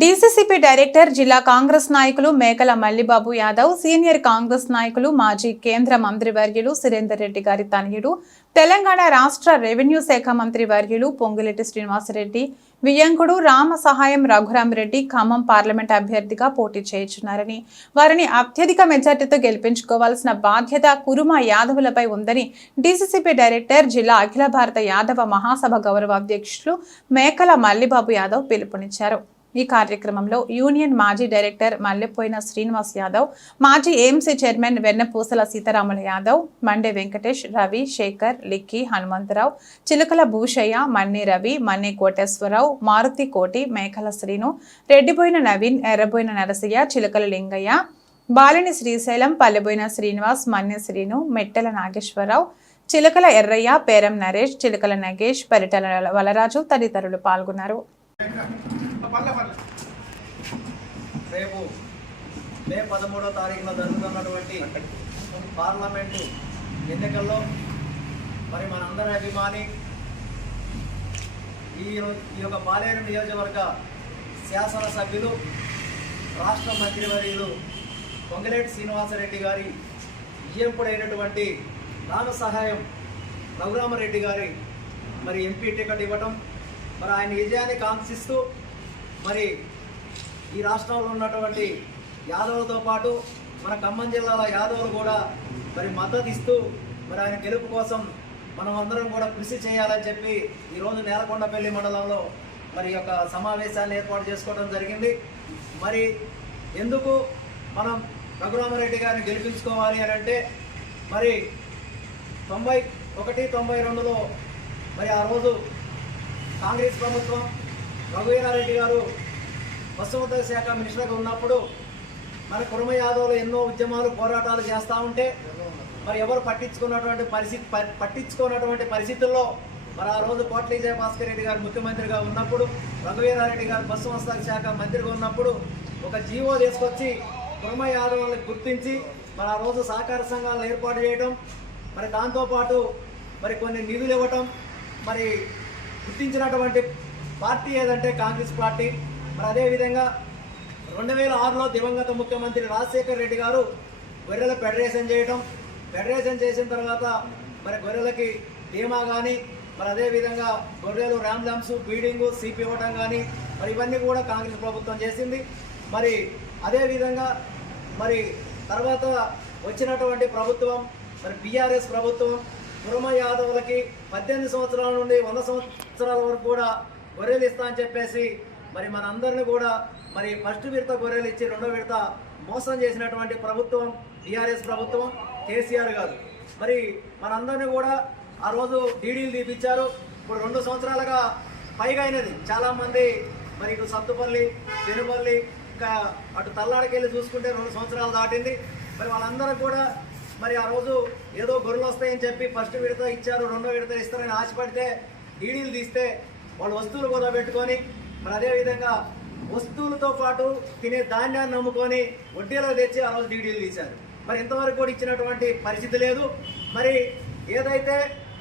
DCCP director జిల్లా కాంగ్రెస్ నాయకులు మేకల మల్లిబాబు యాదవ్, సీనియర్ కాంగ్రెస్ నాయకులు మాజీ కేంద్ర మంత్రివర్యులు సురేందర్ రెడ్డి గారి తనయుడు, తెలంగాణ రాష్ట్ర రెవెన్యూ శాఖ మంత్రి వర్యులు పొంగులేటి శ్రీనివాసరెడ్డి వియ్యంకుడు రామ సహాయం రఘురామిరెడ్డి ఖమ్మం పార్లమెంట్ అభ్యర్థిగా పోటీ చేయుచున్నారని, వారిని అత్యధిక మెజార్టీతో గెలిపించుకోవాల్సిన బాధ్యత కురుమ యాదవులపై ఉందని డీసీసీపీ డైరెక్టర్ జిల్లా అఖిల భారత యాదవ మహాసభ గౌరవ అధ్యక్షులు మేకల మల్లిబాబు యాదవ్ పిలుపునిచ్చారు. ఈ కార్యక్రమంలో యూనియన్ మాజీ డైరెక్టర్ మల్లెపోయిన శ్రీనివాస్ యాదవ్, మాజీ ఏఎంసీ చైర్మన్ వెన్నపూసల సీతారాముల యాదవ్, మండే వెంకటేష్, రవి, శేఖర్, లిక్కి, హనుమంతరావు, చిలుకల భూషయ్య, మన్ని రవి, మన్ని కోటేశ్వరరావు, మారుతి కోటి, మేకల శ్రీను, రెడ్డిపోయిన నవీన్, ఎర్రబోయిన నరసయ్య, చిలుకల లింగయ్య, బాలిని శ్రీశైలం, పల్లెబోయిన శ్రీనివాస్, మన్నె శ్రీను, మెట్టెల నాగేశ్వరరావు, చిలుకల ఎర్రయ్య, పేరం నరేష్, చిలుకల నగేష్, పరిటల వలరాజు తదితరులు పాల్గొన్నారు. రేపు మే 13వ తారీఖున జరుగుతున్నటువంటి పార్లమెంటు ఎన్నికల్లో మరి మనందరి అభిమాని ఈ యొక్క పాలేరు నియోజకవర్గ శాసనసభ్యులు రాష్ట్ర మంత్రివర్యులు పొంగులేటి శ్రీనివాసరెడ్డి గారి విజయంపుడైనటువంటి రామ సహాయం రఘురామరెడ్డి గారి మరి ఎంపీ టికెట్ ఇవ్వటం, మరి ఆయన విజయాన్ని కాంక్షిస్తూ మరి ఈ రాష్ట్రంలో ఉన్నటువంటి యాదవులతో పాటు మన ఖమ్మం జిల్లాల యాదవులు కూడా మరి మద్దతు ఇస్తూ మరి ఆయన గెలుపు కోసం మనం అందరం కూడా కృషి చేయాలని చెప్పి ఈరోజు నేలకొండపల్లి మండలంలో మరి యొక్క సమావేశాన్ని ఏర్పాటు చేసుకోవడం జరిగింది. మరి ఎందుకు మనం రఘురామరెడ్డి గారిని గెలిపించుకోవాలి అని అంటే మరి 91-92లో మరి ఆ రోజు కాంగ్రెస్ ప్రభుత్వం రఘువీరారెడ్డి గారు పశుసంవర్ధక శాఖ మినిస్టర్గా ఉన్నప్పుడు మన కురుమ యాదవులు ఎన్నో ఉద్యమాలు పోరాటాలు చేస్తూ ఉంటే మరి ఎవరు పట్టించుకున్నటువంటి పరిస్థితుల్లో మరి ఆ రోజు కోట్ల విజయభాస్కర్ రెడ్డి గారు ముఖ్యమంత్రిగా ఉన్నప్పుడు, రఘువీరారెడ్డి గారు పశుసంవర్ధక శాఖ మంత్రిగా ఉన్నప్పుడు ఒక జీవో తీసుకొచ్చి కురుమ యాదవులను గుర్తించి మరి ఆ రోజు సహకార సంఘాలను ఏర్పాటు చేయడం, మరి దాంతోపాటు మరి కొన్ని నిధులు ఇవ్వటం, మరి గుర్తించినటువంటి పార్టీ ఏదంటే కాంగ్రెస్ పార్టీ. మరి అదేవిధంగా 2006లో దివంగత ముఖ్యమంత్రి రాజశేఖర్ రెడ్డి గారు గొర్రెల ఫెడరేషన్ చేయటం, ఫెడరేషన్ చేసిన తర్వాత మరి గొర్రెలకి బీమా కానీ, మరి అదేవిధంగా గొర్రెలు ర్యామ్లామ్స్ బీడింగు సీపీ ఇవ్వటం కానీ మరి ఇవన్నీ కూడా కాంగ్రెస్ ప్రభుత్వం చేసింది. మరి అదేవిధంగా మరి తర్వాత వచ్చినటువంటి ప్రభుత్వం మరి బీఆర్ఎస్ ప్రభుత్వం కురుమ యాదవులకి 18 సంవత్సరాల నుండి 100 సంవత్సరాల వరకు కూడా గొర్రెలు ఇస్తా అని చెప్పేసి మరి మనందరిని కూడా మరి ఫస్ట్ విడత గొర్రెలు ఇచ్చి రెండో విడత మోసం చేసినటువంటి ప్రభుత్వం టీఆర్ఎస్ ప్రభుత్వం, కేసీఆర్ గారు. మరి మనందరినీ కూడా ఆ రోజు డీడీలు తీపిచ్చారు. ఇప్పుడు 2 సంవత్సరాలుగా పైగా అయినది. చాలామంది మరి ఇటు సత్తుపల్లి, పెనుపల్లి, ఇంకా అటు తల్లాడికెళ్ళి చూసుకుంటే 2 సంవత్సరాలు దాటింది. మరి వాళ్ళందరూ కూడా మరి ఆ రోజు ఏదో గొర్రెలు వస్తాయని చెప్పి ఫస్ట్ విడత ఇచ్చారు, రెండో విడత ఇస్తారని ఆశపడితే డీడీలు తీస్తే వాళ్ళు వస్తువులు కూడా పెట్టుకొని మరి అదేవిధంగా వస్తువులతో పాటు తినే ధాన్యాన్ని నమ్ముకొని వడ్డీలో తెచ్చి ఆ రోజు డీడీలు తీశారు. మరి ఇంతవరకు కూడా ఇచ్చినటువంటి పరిస్థితి లేదు. మరి ఏదైతే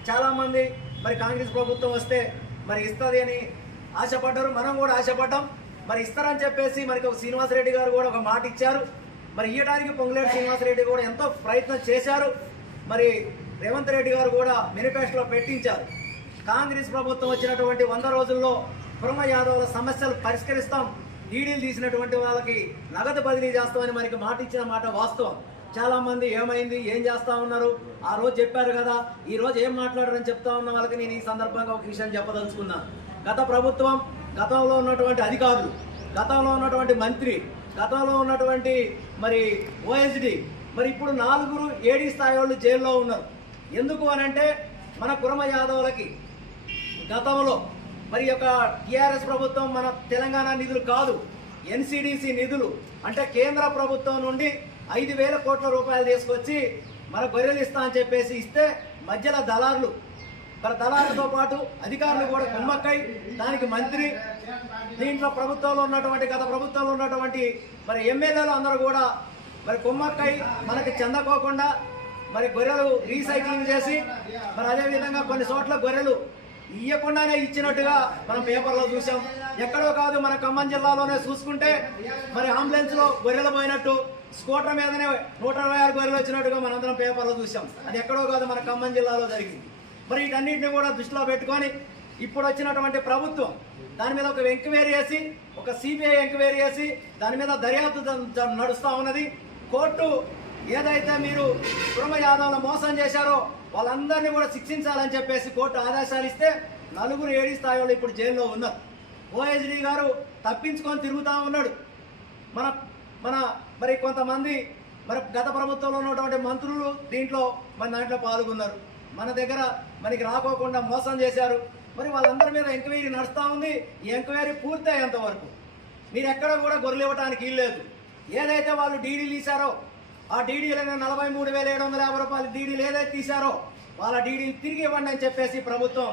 చాలామంది మరి కాంగ్రెస్ ప్రభుత్వం వస్తే మరి ఇస్తుంది అని ఆశపడ్డారు, మనం కూడా ఆశపడ్డాం. మరి ఇస్తారని చెప్పేసి మరి శ్రీనివాసరెడ్డి గారు కూడా ఒక మాట ఇచ్చారు. మరి ఇవ్వడానికి పొంగులేటి శ్రీనివాసరెడ్డి కూడా ఎంతో ప్రయత్నం చేశారు. మరి రేవంత్ రెడ్డి గారు కూడా మేనిఫెస్టోలో పెట్టించారు. కాంగ్రెస్ ప్రభుత్వం వచ్చినటువంటి 100 రోజుల్లో కురుమ యాదవుల సమస్యలు పరిష్కరిస్తాం, డీడీలు తీసినటువంటి వాళ్ళకి నగదు బదిలీ చేస్తామని మనకి మాట ఇచ్చిన మాట వాస్తవం. చాలామంది ఏమైంది, ఏం చేస్తూ ఉన్నారు, ఆ రోజు చెప్పారు కదా, ఈ రోజు ఏం మాట్లాడారని చెప్తా ఉన్న వాళ్ళకి నేను ఈ సందర్భంగా ఒక విషయం చెప్పదలుచుకున్నాను. గత ప్రభుత్వం, గతంలో ఉన్నటువంటి అధికారులు, గతంలో ఉన్నటువంటి మంత్రి, గతంలో ఉన్నటువంటి మరి ఓఎస్డి, మరి ఇప్పుడు 4 ఏడీ స్థాయి వాళ్ళు జైల్లో ఉన్నారు. ఎందుకు అనంటే మన కురుమ యాదవులకి గతంలో మరి యొక్క టీఆర్ఎస్ ప్రభుత్వం మన తెలంగాణ నిధులు కాదు, ఎన్సీడీసీ నిధులు అంటే కేంద్ర ప్రభుత్వం నుండి 5,000 కోట్ల రూపాయలు తీసుకొచ్చి మన గొర్రెలు ఇస్తా అని చెప్పేసి ఇస్తే మధ్యలో దళారులు, మరి దళారులతో పాటు అధికారులు కూడా కుమ్మక్కై దానికి మంత్రి, దీంట్లో ప్రభుత్వంలో ఉన్నటువంటి గత ప్రభుత్వంలో ఉన్నటువంటి మరి ఎమ్మెల్యేలు అందరూ కూడా మరి కుమ్మక్కై మనకి చెందకోకుండా మరి గొర్రెలు రీసైక్లింగ్ చేసి మరి అదేవిధంగా కొన్ని చోట్ల గొర్రెలు ఇవ్వకుండానే ఇచ్చినట్టుగా మనం పేపర్లో చూసాం. ఎక్కడో కాదు, మన ఖమ్మం జిల్లాలోనే చూసుకుంటే మరి అంబులెన్స్లో గొర్రెలు పోయినట్టు, స్కూటర్ మీదనే 126 గొర్రెలు వచ్చినట్టుగా మనందరం పేపర్లో చూసాం. అది ఎక్కడో కాదు, మన ఖమ్మం జిల్లాలో జరిగింది. మరి వీటన్నింటినీ కూడా దృష్టిలో పెట్టుకొని ఇప్పుడు వచ్చినటువంటి ప్రభుత్వం దాని మీద ఒక ఎంక్వైరీ చేసి, ఒక సిబిఐ ఎంక్వైరీ చేసి దాని మీద దర్యాప్తు నడుస్తూ ఉన్నది. కోర్టు ఏదైతే మీరు కుర్మ యాదవ్ను మోసం చేశారో వాళ్ళందరినీ కూడా శిక్షించాలని చెప్పేసి కోర్టు ఆదేశాలు ఇస్తే 4 ఏడీ స్థాయి వాళ్ళు ఇప్పుడు జైల్లో ఉన్నారు. ఓఎస్డీ గారు తప్పించుకొని తిరుగుతూ ఉన్నాడు. మరి కొంతమంది మరి గత ప్రభుత్వంలో ఉన్నటువంటి మంత్రులు దాంట్లో పాల్గొన్నారు. మన దగ్గర మనకి రాకోకుండా మోసం చేశారు. మరి వాళ్ళందరి మీద ఎంక్వైరీ నడుస్తూ ఉంది. ఈ ఎంక్వైరీ పూర్తి అయ్యేంత వరకు మీరు ఎక్కడ కూడా గొర్రెలు ఇవ్వడానికి వీల్లేదు. ఏదైతే వాళ్ళు డీడీలు తీశారో ఆ డీడీలను 43,750 రూపాయలు డీడీలు ఏదైతే తీశారో వాళ్ళ డీడీలు తిరిగి ఇవ్వండి అని చెప్పేసి ప్రభుత్వం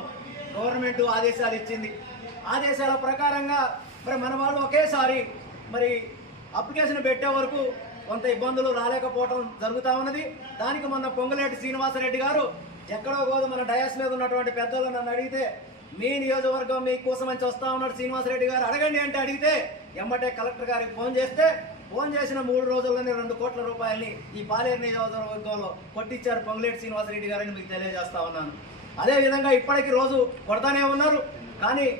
గవర్నమెంట్ ఆదేశాలు ఇచ్చింది. ఆదేశాల ప్రకారంగా మరి మన వాళ్ళు ఒకేసారి మరి అప్లికేషన్ పెట్టే వరకు కొంత ఇబ్బందులు రాలేకపోవడం జరుగుతూ ఉన్నది. దానికి మొన్న పొంగులేటి శ్రీనివాసరెడ్డి గారు ఎక్కడో కాదు మన డయాస్ మీద ఉన్నటువంటి పెద్దలు నన్ను అడిగితే, మీ నియోజకవర్గం మీకోసం అని వస్తా ఉన్నాడు శ్రీనివాసరెడ్డి గారు, అడగండి అంటే అడిగితే ఎమ్మటే కలెక్టర్ గారికి ఫోన్ చేసిన 3 రోజుల్లోనే 2 కోట్ల రూపాయలని ఈ పాలేరు నియోజకవర్గంలో కొట్టించారు పొంగులేటి శ్రీనివాసరెడ్డి గారని మీకు తెలియజేస్తా ఉన్నాను. అదేవిధంగా ఇప్పటికీ రోజు కొడతానే ఉన్నారు. కానీ